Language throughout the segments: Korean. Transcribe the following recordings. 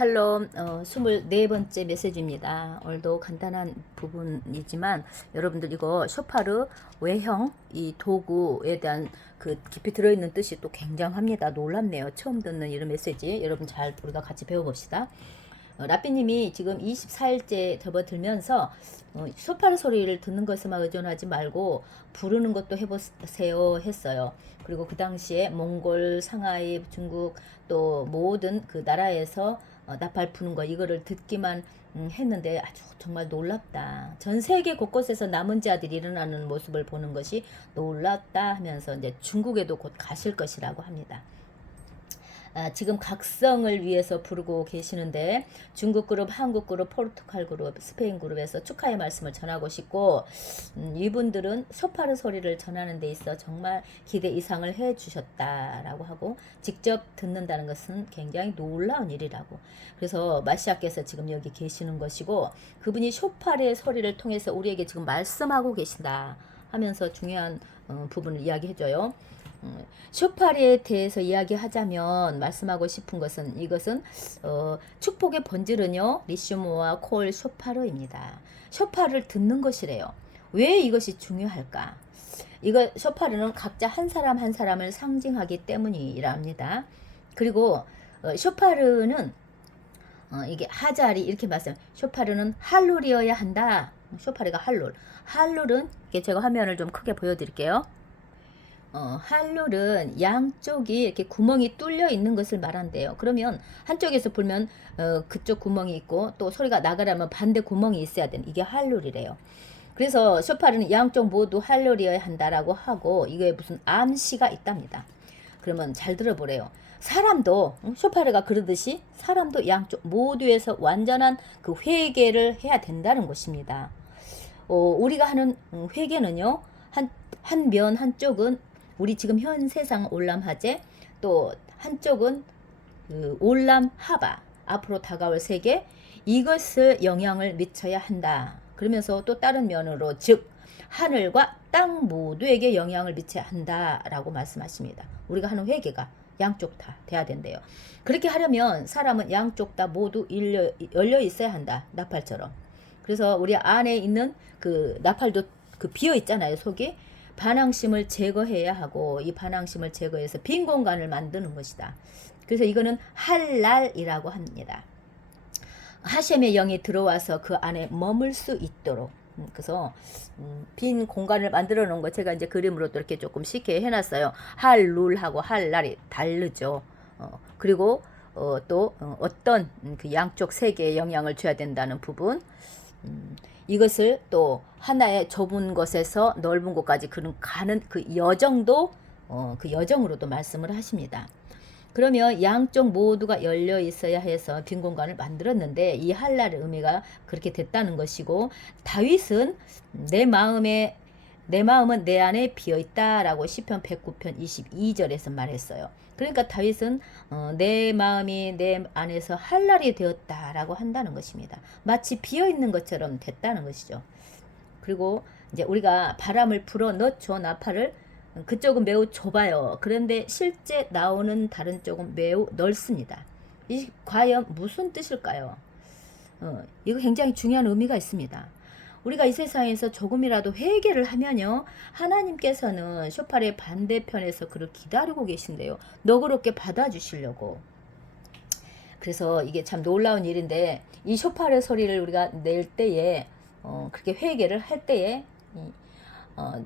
샬롬 24번째 메시지입니다. 오늘도 간단한 부분이지만 여러분들 이거 쇼파르 외형 이 도구에 대한 그 깊이 들어있는 뜻이 또 굉장합니다. 놀랍네요. 처음 듣는 이런 메시지 여러분 잘 우리가 같이 배워봅시다. 라삐님이 지금 24일째 접어들면서 쇼파르 소리를 듣는 것에만 의존하지 말고 부르는 것도 해보세요 했어요. 그리고 그 당시에 몽골, 상하이, 중국 또 모든 그 나라에서 나팔 푸는 거 이거를 듣기만 했는데 아주 정말 놀랍다. 전 세계 곳곳에서 남은 자들이 일어나는 모습을 보는 것이 놀랍다 하면서 이제 중국에도 곧 가실 것이라고 합니다. 지금 각성을 위해서 부르고 계시는데 중국 그룹, 한국 그룹, 포르투갈 그룹, 스페인 그룹에서 축하의 말씀을 전하고 싶고 이분들은 쇼파르 소리를 전하는 데 있어 정말 기대 이상을 해 주셨다라고 하고 직접 듣는다는 것은 굉장히 놀라운 일이라고. 그래서 마시아께서 지금 여기 계시는 것이고 그분이 쇼파르의 소리를 통해서 우리에게 지금 말씀하고 계신다 하면서 중요한 부분을 이야기해줘요. 쇼파리에 대해서 이야기하자면 말씀하고 싶은 것은 이것은 축복의 본질은요 리슈모와 콜 쇼파르입니다. 쇼파를 듣는 것이래요. 왜 이것이 중요할까? 이거 쇼파르는 각자 한 사람 한 사람을 상징하기 때문이랍니다. 그리고 쇼파르는 이게 하자리 이렇게 말씀. 쇼파르는 할룰이어야 한다. 쇼파르가 할룰. 할룰은 이게 제가 화면을 좀 크게 보여드릴게요. 할룰은 양쪽이 이렇게 구멍이 뚫려 있는 것을 말한대요. 그러면 한쪽에서 불면 그쪽 구멍이 있고 또 소리가 나가려면 반대 구멍이 있어야 되는 이게 할룰이래요. 그래서 쇼파르는 양쪽 모두 할룰이어야 한다라고 하고 이게 무슨 암시가 있답니다. 그러면 잘 들어보래요. 사람도 쇼파르가 그러듯이 사람도 양쪽 모두에서 완전한 그 회개를 해야 된다는 것입니다. 우리가 하는 회개는요 한 면 한쪽은 우리 지금 현 세상 올람하제 또 한쪽은 그 올람하바 앞으로 다가올 세계 이것을 영향을 미쳐야 한다. 그러면서 또 다른 면으로 즉 하늘과 땅 모두에게 영향을 미쳐야 한다라고 말씀하십니다. 우리가 하는 회개가 양쪽 다 돼야 된대요. 그렇게 하려면 사람은 양쪽 다 모두 열려 있어야 한다. 나팔처럼. 그래서 우리 안에 있는 그 나팔도 그 비어 있잖아요. 속이. 반항심을 제거해야 하고 이 반항심을 제거해서 빈 공간을 만드는 것이다. 그래서 이거는 할랄이라고 합니다. 하셴의 영이 들어와서 그 안에 머물 수 있도록. 그래서 빈 공간을 만들어 놓은 거 제가 이제 그림으로 또 이렇게 조금 쉽게 해놨어요. 할룰하고 할랄이 다르죠. 그리고 또 어떤 그 양쪽 세계에 영향을 줘야 된다는 부분. 이것을 또 하나의 좁은 곳에서 넓은 곳까지 가는 그 여정도 그 여정으로도 말씀을 하십니다. 그러면 양쪽 모두가 열려 있어야 해서 빈 공간을 만들었는데 이 할랄의 의미가 그렇게 됐다는 것이고 다윗은 내 마음은 내 안에 비어 있다라고 시편 109편 22절에서 말했어요. 그러니까 다윗은 내 마음이 내 안에서 할랄이 되었다라고 한다는 것입니다. 마치 비어 있는 것처럼 됐다는 것이죠. 그리고 이제 우리가 바람을 불어 넣죠. 나팔을. 그쪽은 매우 좁아요. 그런데 실제 나오는 다른 쪽은 매우 넓습니다. 이 과연 무슨 뜻일까요? 이거 굉장히 중요한 의미가 있습니다. 우리가 이 세상에서 조금이라도 회개를 하면요 하나님께서는 쇼파르의 반대편에서 그를 기다리고 계신데요. 너그럽게 받아주시려고. 그래서 이게 참 놀라운 일인데 이 쇼파르 소리를 우리가 낼 때에 그렇게 회개를 할 때에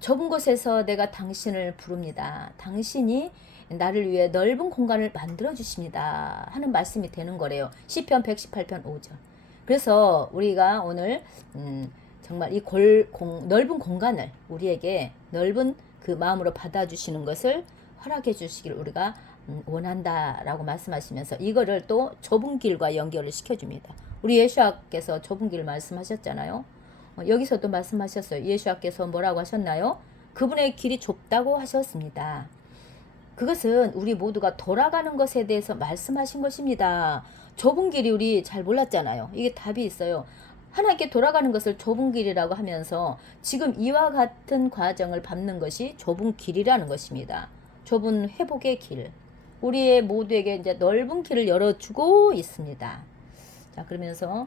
좁은 곳에서 내가 당신을 부릅니다. 당신이 나를 위해 넓은 공간을 만들어 주십니다. 하는 말씀이 되는 거래요. 시편 118편 5절. 그래서 우리가 오늘 정말 이 넓은 공간을 우리에게 넓은 그 마음으로 받아주시는 것을 허락해 주시길 우리가 원한다라고 말씀하시면서 이거를 또 좁은 길과 연결을 시켜줍니다. 우리 예수님께서 좁은 길 말씀하셨잖아요. 여기서도 말씀하셨어요. 예수님께서 뭐라고 하셨나요? 그분의 길이 좁다고 하셨습니다. 그것은 우리 모두가 돌아가는 것에 대해서 말씀하신 것입니다. 좁은 길이 우리 잘 몰랐잖아요. 이게 답이 있어요. 하나님께 돌아가는 것을 좁은 길이라고 하면서 지금 이와 같은 과정을 밟는 것이 좁은 길이라는 것입니다. 좁은 회복의 길. 우리의 모두에게 이제 넓은 길을 열어주고 있습니다. 자, 그러면서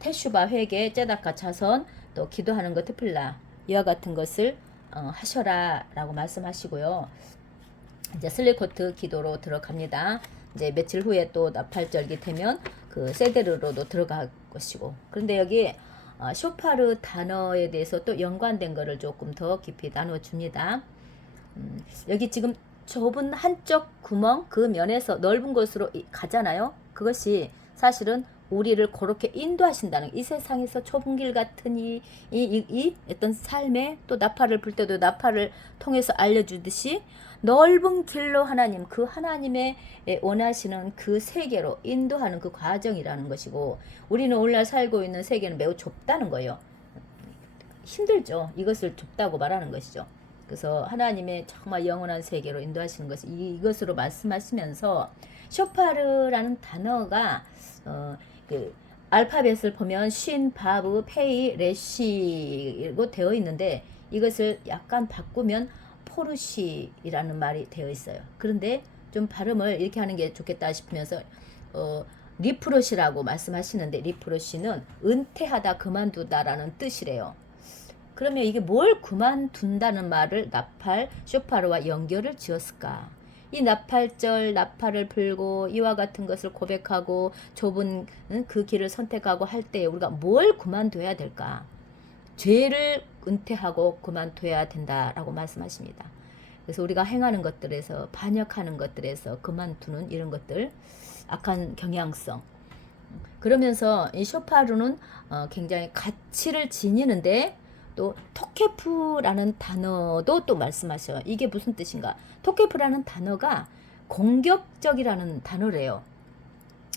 테슈바 회개, 째다카 차선, 또 기도하는 것 트필라 이와 같은 것을 하셔라 라고 말씀하시고요. 이제 슬리코트 기도로 들어갑니다. 이제 며칠 후에 또 나팔절기 되면 그 세데르로도 들어갈 것이고. 그런데 여기 쇼파르 단어에 대해서 또 연관된 거를 조금 더 깊이 나눠줍니다. 여기 지금 좁은 한쪽 구멍 그 면에서 넓은 곳으로 가잖아요. 그것이 사실은 우리를 그렇게 인도하신다는, 이 세상에서 좁은 길 같은 이 어떤 삶에 또 나팔을 불 때도 나팔을 통해서 알려주듯이 넓은 길로 하나님, 그 하나님의 원하시는 그 세계로 인도하는 그 과정이라는 것이고, 우리는 오늘날 살고 있는 세계는 매우 좁다는 거예요. 힘들죠. 이것을 좁다고 말하는 것이죠. 그래서 하나님의 정말 영원한 세계로 인도하시는 것이 이것으로 말씀하시면서, 쇼파르라는 단어가 그 알파벳을 보면 신, 바브, 페이, 레시로 되어 있는데, 이것을 약간 바꾸면 포르시라는 말이 되어 있어요. 그런데 좀 발음을 이렇게 하는 게 좋겠다 싶으면서 리프로시라고 말씀하시는데, 리프로시는 은퇴하다, 그만두다라는 뜻이래요. 그러면 이게 뭘 그만둔다는 말을 나팔, 쇼파르와 연결을 지었을까? 이 나팔절, 나팔을 불고 이와 같은 것을 고백하고 좁은 그 길을 선택하고 할 때 우리가 뭘 그만둬야 될까? 죄를 은퇴하고 그만둬야 된다라고 말씀하십니다. 그래서 우리가 행하는 것들에서, 반역하는 것들에서 그만두는 이런 것들, 악한 경향성. 그러면서 이 쇼파르는 굉장히 가치를 지니는데, 또 토케프라는 단어도 또 말씀하셔요. 이게 무슨 뜻인가? 토케프라는 단어가 공격적이라는 단어래요.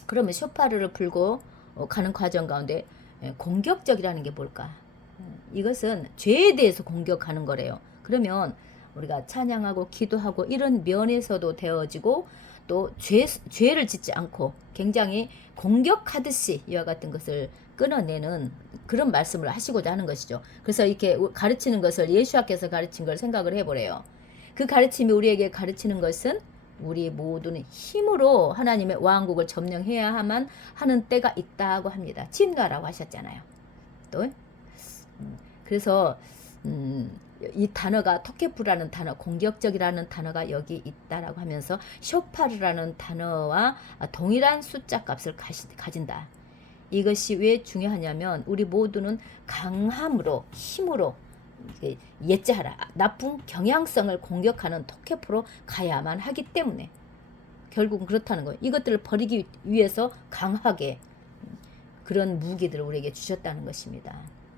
그러면 쇼파르를 불고 가는 과정 가운데 공격적이라는 게 뭘까? 이것은 죄에 대해서 공격하는 거래요. 그러면 우리가 찬양하고 기도하고 이런 면에서도 되어지고, 또 죄를 짓지 않고 굉장히 공격하듯이 이와 같은 것을 끊어내는 그런 말씀을 하시고자 하는 것이죠. 그래서 이렇게 가르치는 것을 예수님께서 가르친 걸 생각을 해보래요. 그 가르침이 우리에게 가르치는 것은 우리 모두는 힘으로 하나님의 왕국을 점령해야만 하는 때가 있다고 합니다. 진노라고 하셨잖아요. 또 그래서 이 단어가 토케프라는 단어, 공격적이라는 단어가 여기 있다라고 하면서 쇼파르라는 단어와 동일한 숫자 값을 가진다. 이것이 왜 중요하냐면, 우리 모두는 강함으로, 힘으로 예제하라, 나쁜 경향성을 공격하는 토케프로 가야만 하기 때문에 결국은 그렇다는 거예요. 이것들을 버리기 위해서 강하게 그런 무기들을 우리에게 주셨다는 것입니다.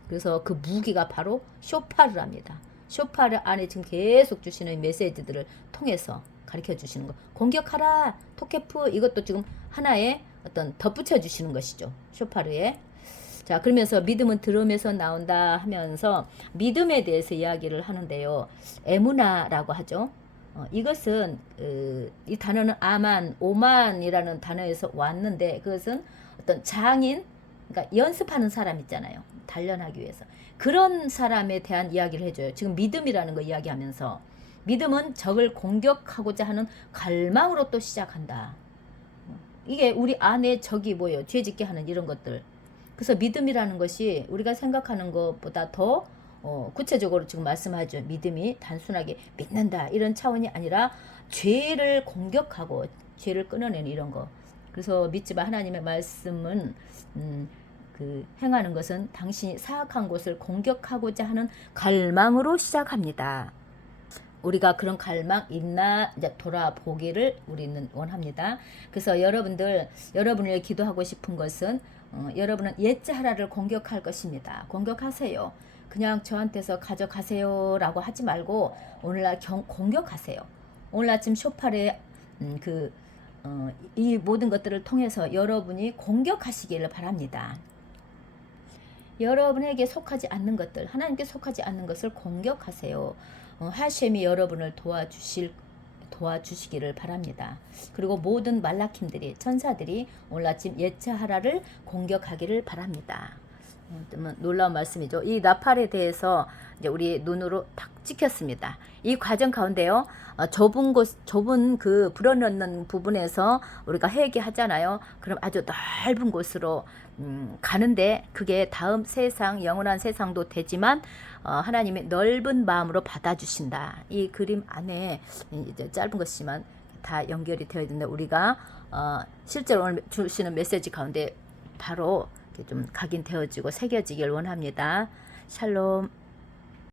그래서 그 무기가 바로 쇼파르랍니다. 쇼파르 안에 지금 계속 주시는 메시지들을 통해서 가르쳐 주시는 거. 공격하라, 토케프, 이것도 지금 하나의 어떤 덧붙여 주시는 것이죠. 쇼파르에. 자, 그러면서 믿음은 들음에서 나온다 하면서 믿음에 대해서 이야기를 하는데요. 에무나라고 하죠. 이것은 이 단어는 아만, 오만이라는 단어에서 왔는데, 그것은 어떤 장인, 그러니까 연습하는 사람 있잖아요. 단련하기 위해서. 그런 사람에 대한 이야기를 해줘요. 지금 믿음이라는 거 이야기하면서, 믿음은 적을 공격하고자 하는 갈망으로 또 시작한다. 이게 우리 안에 적이 뭐예요? 죄 짓게 하는 이런 것들. 그래서 믿음이라는 것이 우리가 생각하는 것보다 더 구체적으로 지금 말씀하죠. 믿음이 단순하게 믿는다 이런 차원이 아니라 죄를 공격하고 죄를 끊어내는 이런 거. 그래서 믿지마, 하나님의 말씀은 그 행하는 것은 당신이 사악한 곳을 공격하고자 하는 갈망으로 시작합니다. 우리가 그런 갈망 있나 이제 돌아보기를 우리는 원합니다. 그래서 여러분을 기도하고 싶은 것은 여러분은 옛자하라를 공격할 것입니다. 공격하세요. 그냥 저한테서 가져가세요 라고 하지 말고 오늘날 공격하세요. 오늘 아침 쇼파레 이 모든 것들을 통해서 여러분이 공격하시기를 바랍니다. 여러분에게 속하지 않는 것들, 하나님께 속하지 않는 것을 공격하세요. 하셴이 여러분을 도와주시기를 바랍니다. 그리고 모든 말라킴들이, 천사들이 오늘 아침 예차하라를 공격하기를 바랍니다. 정말 놀라운 말씀이죠. 이 나팔에 대해서 이제 우리 눈으로 딱 찍혔습니다. 이 과정 가운데요, 좁은 그 불어넣는 부분에서 우리가 회개하잖아요. 그럼 아주 넓은 곳으로 가는데 그게 다음 세상, 영원한 세상도 되지만 하나님의 넓은 마음으로 받아주신다. 이 그림 안에 이제 짧은 것이지만 다 연결이 되어 있는데 우리가 실제로 오늘 주시는 메시지 가운데 바로 좀 각인되어지고 새겨지길 원합니다. 샬롬.